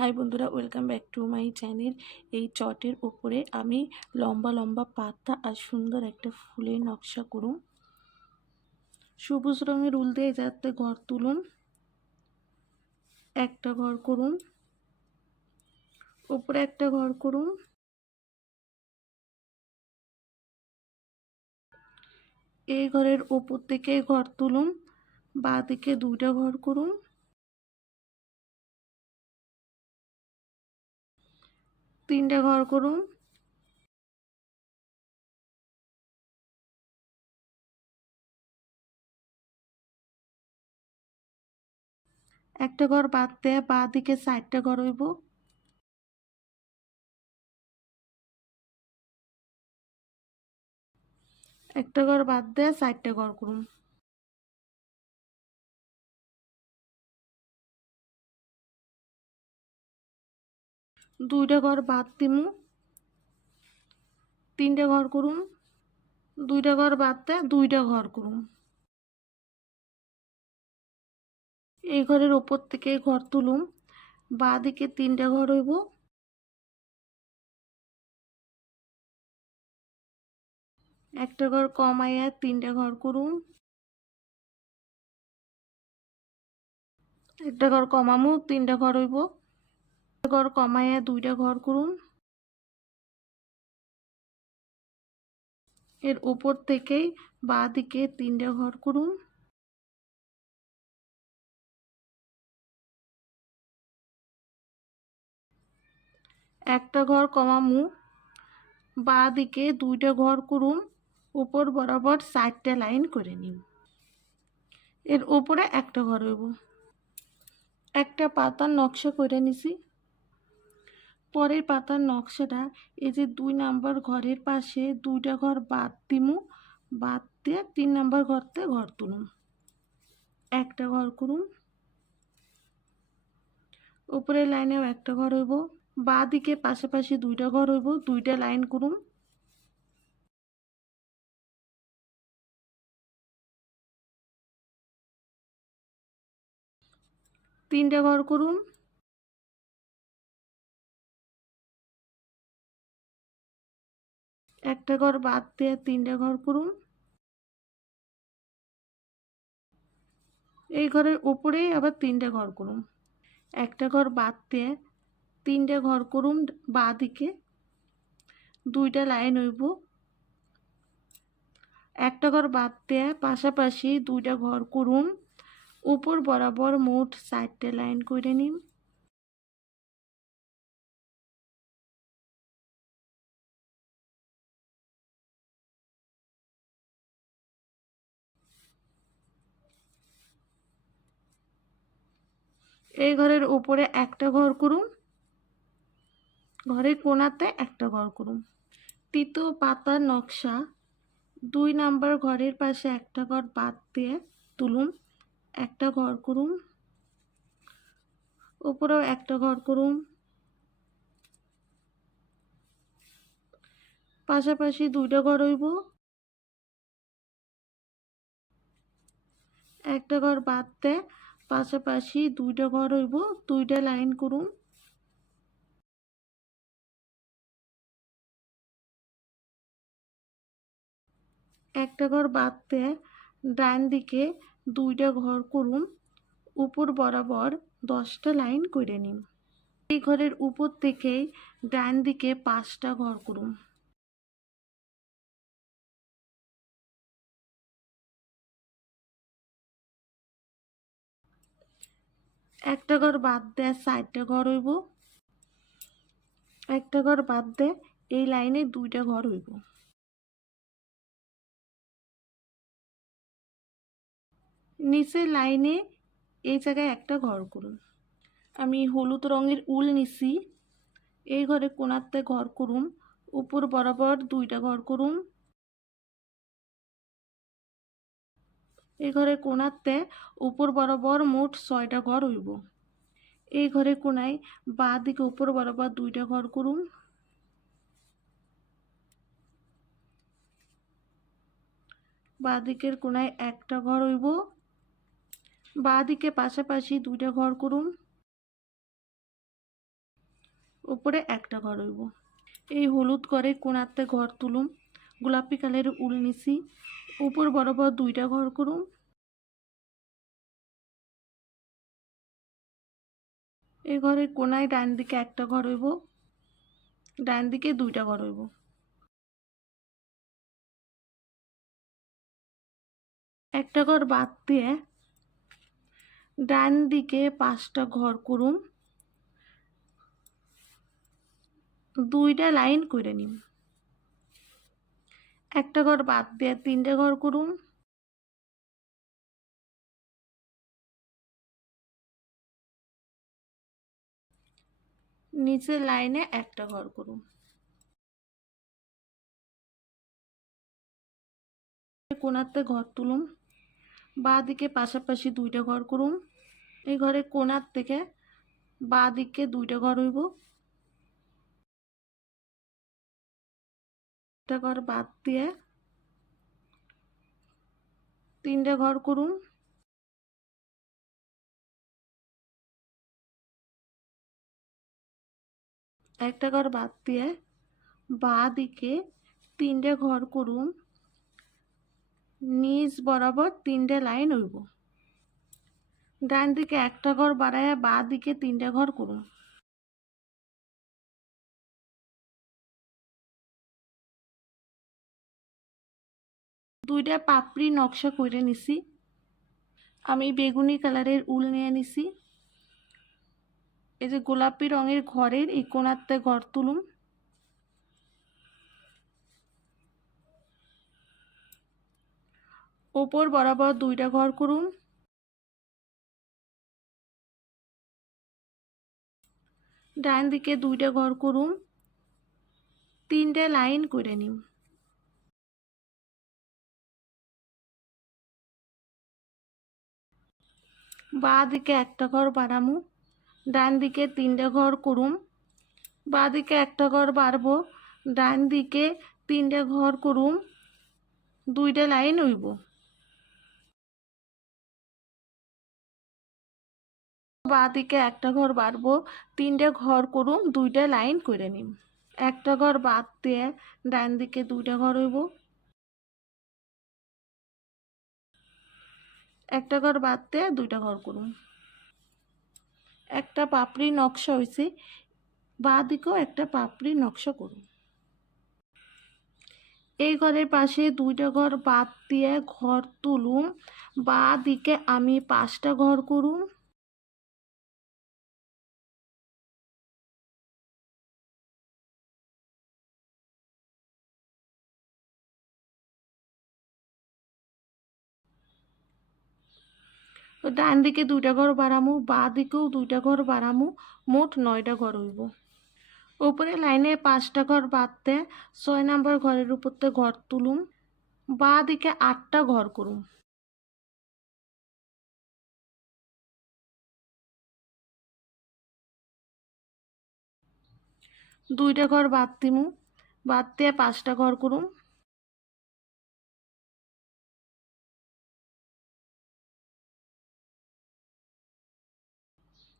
High বন্ধুরা, welcome back to my channel. এই চটের ওপরে আমি লম্বা লম্বা পাতা আর সুন্দর একটা ফুলের নকশা করুন। সবুজ রঙের উল দিয়ে যাতে ঘর তুলুন, একটা ঘর করুন, উপরে একটা ঘর করুন, এই ঘরের ওপর থেকে ঘর তুলুন, বাঁ দিকে দুইটা ঘর করুন, তিনটা ঘর করুন, একটা ঘর বাদ দেয়া বাঁ দিকে চারটা ঘর হইব, একটা ঘর বাদ দেয়া চারটা ঘর করুন, দুইটা ঘর বাদ দিমু, তিনটা ঘর করুন, দুইটা ঘর বাদ দেয়া দুইটা ঘর করুন, এই ঘরের ওপর থেকে ঘর তুলুন, বাঁ দিকে তিনটা ঘর হইব, একটা ঘর কমাইয়া তিনটা ঘর করুন, একটা ঘর কমামু তিনটা ঘর হইব, একটা ঘর কমাইয়া দুইটা ঘর করুন, এর উপর থেকেই বাঁ দিকে তিনটা ঘর করুন, একটা ঘর কমামু, বাঁ দিকে দুইটা ঘর করুন, উপর বরাবর চারটা লাইন করে নিন, এর উপরে একটা ঘর হইব। একটা পাতার নকশা করে নিছি। পরের পাতার নকশাটা এই যে 2 নাম্বার ঘরের পাশে দুইটা ঘর বাদ দিমু, বাদ দিয়ে 3 নাম্বার ঘরতে ঘর তুলুন, একটা ঘর করুন, উপরের লাইনেও একটা ঘর হইব, বাঁ দিকে পাশাপাশি দুইটা ঘর হইব, দুইটা লাইন করুন, তিনটা ঘর করুন, একটা ঘর বাদ দিয়ে তিনটা ঘর করুন, এই ঘরের উপরেই আবার তিনটা ঘর করুন, একটা ঘর বাদ দিয়ে তিনটা ঘর করুন, বাঁ দিকে দুইটা লাইন হইব, একটা ঘর বাদ দিয়ে পাশাপাশি দুইটা ঘর করুন, উপর বরাবর মোট 4টে লাইন করে নিন, এই ঘরের উপরে একটা ঘর করুন, ঘরের কোণাতে একটা ঘর করুন। তৃতীয় পাতার নকশা 2 নাম্বার ঘরের পাশে একটা ঘর বাদ দিয়ে তুলুন, একটা ঘর করুন, উপরেও একটা ঘর করুন, পাশাপাশি দুইটা ঘর হইব, একটা ঘর বাদ দিয়ে পাশাপাশি দুইটা ঘর হইব, দুইটা লাইন করুন, একটা ঘর বাদ দিয়ে ডান দিকে দুইটা ঘর করুন, উপর বরাবর 10টা লাইন করে নিন, এই ঘরের উপর থেকেই ডান দিকে 5টা ঘর করুন, একটা ঘর বাদ দেয়া 4টা ঘর হইব, একটা ঘর বাদ দিয়ে এই লাইনে দুইটা ঘর হইব, নিচের লাইনে এই জায়গায় একটা ঘর করুন। আমি হলুদ রঙের উল নিছি, এই ঘরে কোণাতে ঘর করুন, উপর বরাবর দুইটা ঘর করুন, এই ঘরে কোণাতে উপর বরাবর মোট 6টা ঘর হইব, এই ঘরে কোণায় বাঁ দিকে উপর বরাবর দুইটা ঘর করুন, বাঁ দিকের কোণায় একটা ঘর হইব, বাঁ দিকে পাশাপাশি দুইটা ঘর করুন, উপরে একটা ঘর হইব। এই হলুদ করে কোণাতে ঘর তুলুম, গোলাপি কালারের উল নিছি, উপর বরাবর দুইটা ঘর করুম। এই ঘরের কোনায় ডান দিকে একটা ঘর হইব, ডান দিকে দুইটা ঘর হইব। একটা ঘর বাদ দিয়ে ডান দিকে 5টা ঘর করুম, দুইটা লাইন করে নিম। একটা ঘর বাদ দিয়ে 3টে ঘর করুম, নিচের লাইনে একটা ঘর করুম। কোণাতে ঘর তুলুম, বাঁ দিকে পাশাপাশি দুইটা ঘর করুম। এই ঘরে কোণার থেকে বাঁ দিকে দুইটা ঘর হইব। একটা ঘর বাদ দিয়ে 3টে ঘর করুম। একটা ঘর বাদ দিয়ে বাঁ দিকে 3টে ঘর করুম, নিচ বরাবর 3টে লাইন হইব। ডান দিকে একটা ঘর বাড়াইয়া বাঁ দিকে 3টে ঘর করুম। দুইটা পাপড়ি নকশা করে নিছি। আমি বেগুনি কালারের উল নিয়ে নিছি। এই যে গোলাপি রঙের ঘরের এই কোণাতে ঘর তুলুম, ওপর বরাবর দুইটা ঘর করুম। ডান দিকে দুইটা ঘর করুম, 3টে লাইন করে নিম। বাঁ দিকে একটা ঘর বাড়ামু, ডান দিকে 3টে ঘর করুম। বাঁ দিকে একটা ঘর বাড়বো, ডান দিকে 3টে ঘর করুম, দুইটা লাইন হইব। বাঁ দিকে একটা ঘর বাড়বো, 3টে ঘর করুম, দুইটা লাইন করে নিম। একটা ঘর বাদ দিয়ে ডান দিকে দুইটা ঘর হইব। একটা ঘর বাদ দিয়ে দুইটা ঘর করুম। একটা পাপড়ি নকশা হয়েছে, বাঁ দিকেও একটা পাপড়ি নকশা করুন। এই ঘরের পাশে দুইটা ঘর বাদ দিয়ে ঘর তুলুম, বাঁ দিকে আমি 5টা ঘর করুম। ডান দিকে দুইটা ঘর বাড়ামু, বাঁ দিকেও দুইটা ঘর বাড়ামু, মোট 9টা ঘর হইব। উপরে লাইনে 5টা ঘর বাদতে 6 নম্বর ঘরের উপরতে ঘর তুলুম, বাঁ দিকে 8টা ঘর করুম। দুইটা ঘর বাদ দিমু, বাদ দিয়ে 5টা ঘর করুম।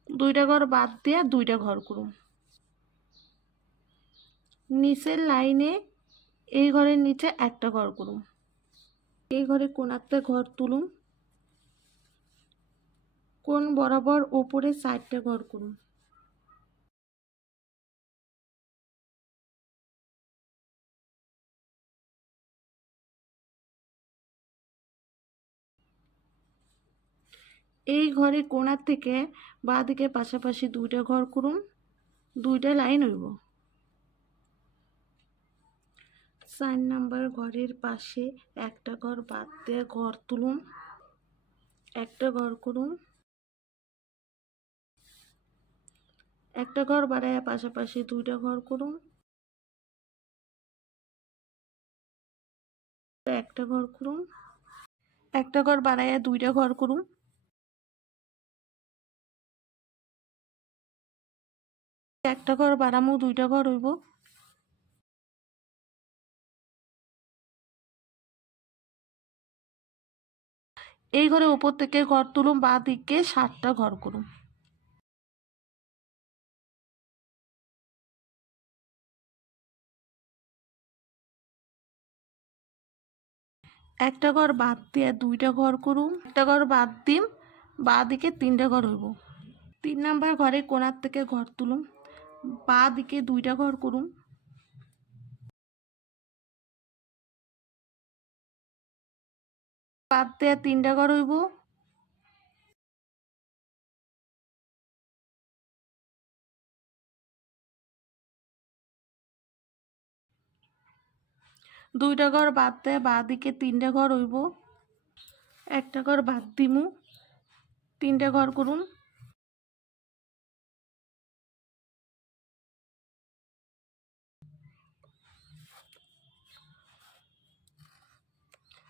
দুইটা ঘর বাদ দিয়ে দুইটা ঘর করুম। নিচের লাইনে এই ঘরের নিচে একটা ঘর করুম। এই ঘরে কোণাতে ঘর তুলুম, কোণ বরাবর ওপরে 4টে ঘর করুম। এই ঘরে কোণার থেকে বাঁ দিকে পাশাপাশি দুইটা ঘর করুম, দুইটা লাইন হইব। 4 নম্বর ঘরের পাশে একটা ঘর বাদ দিয়ে ঘর তুলুম, একটা ঘর করুম। একটা ঘর বাড়াইয়া পাশাপাশি দুইটা ঘর করুম, একটা ঘর করুম। একটা ঘর বাড়াইয়া দুইটা ঘর করুম, একটা ঘর বাড়ামু, দুইটা ঘর হইব। এই ঘরে উপর থেকে ঘর তুলুম, বাঁ দিকে 7টা ঘর করুম। একটা ঘর বাদ দিয়ে দুইটা ঘর করুম, একটা ঘর বাদ দিম, বাঁ দিকে তিনটা ঘর হইব। 3 নাম্বার ঘরে কোণার থেকে ঘর তুলুম, বাঁ দিকে দুইটা ঘর করুম, বাদ দিয়ে তিনটা ঘর হইব। দুইটা ঘর বাদ দিয়ে বাঁ দিকে তিনটা ঘর হইব, একটা ঘর বাদ দিমু, তিনটা ঘর করুম,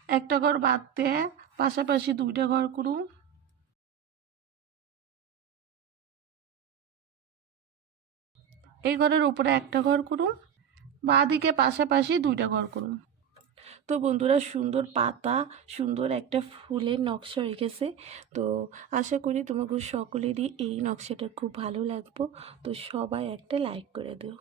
একটা ঘর বাদ দিয়ে পাশাপাশি দুইটা ঘর করুম, এই ঘরের উপরে একটা ঘর করুম, বাঁ দিকে পাশাপাশি দুইটা ঘর করুম। তো বন্ধুরা, সুন্দর পাতা, সুন্দর একটা ফুলের নকশা হয়ে গেছে। তো আশা করি তোমাকে সকলেরই এই নকশাটা খুব ভালো লাগবে। তো সবাই একটা লাইক করে দিও।